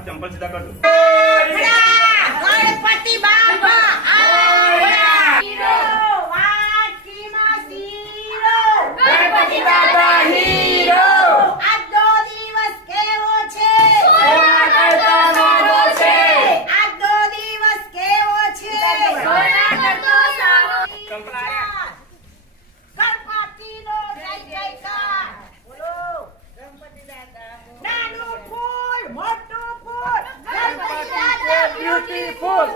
चंपल सीधा कर दो। गणपति बापा आवड़ा हीरो वाटी में हीरो गणपति दादा हीरो आज दो दिवस केवो छे सोना करतो सारो छे आज दो दिवस केवो छे सोना करतो सारो गणपति नो जय जयकार बोलो गणपति दादा नानु फूल मोटू फूल गणपति दादा ब्यूटीफुल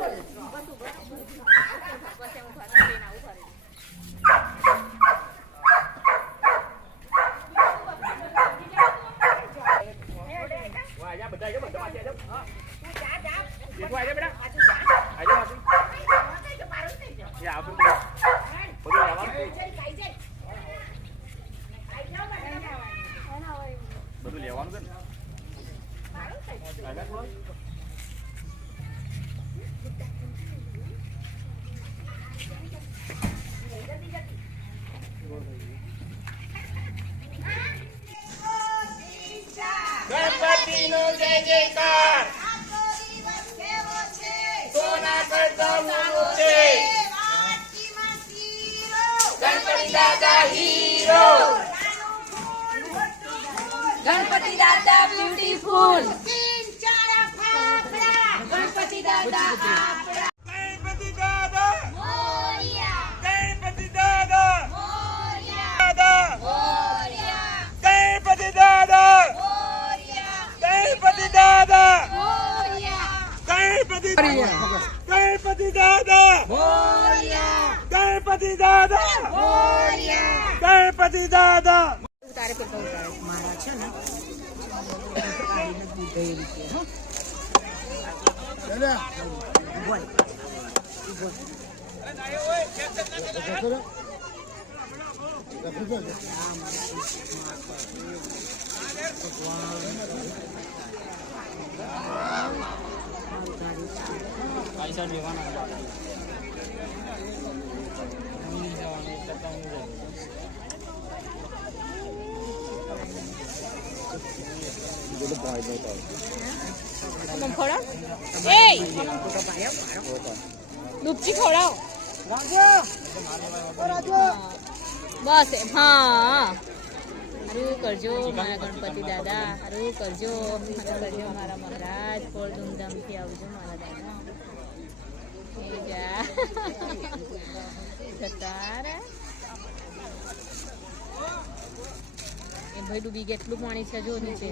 બધું લેવાનું છે ને गणपति नो जय जयकार आपको दिवस केवो छे सोना करतो सारो छे वाटी में हीरो गणपति दादा हीरो नानु फूल मोटू फूल गणपति दादा ब्यूटीफुल तीन चार फाफड़ा गणपति दादा आपड़ा गणपति दादा मोरिया गणपति दादा मोरिया दादा मोरिया गणपति दादा मोरिया गणपति दादा मोरिया गणपति गणपति दादा मोरिया गणपति दादा मोरिया गणपति दादा ઉતારે પેલા ઉતારે મારા છે ને કાઢીને દૂધ એ રીતે હો બોલ મમ ખોડાવ એ ડૂબચી ખોડાવ બસ એમ હા હારું કરજો મારા ગણપતિ દાદા હારું કરજો મારા મહારાજ ફોડ ધૂમધામથી આવજો મારા દાદા એ જા જતા રે એ ભાઈ ડૂબી કેટલું પાણી છે જો નીચે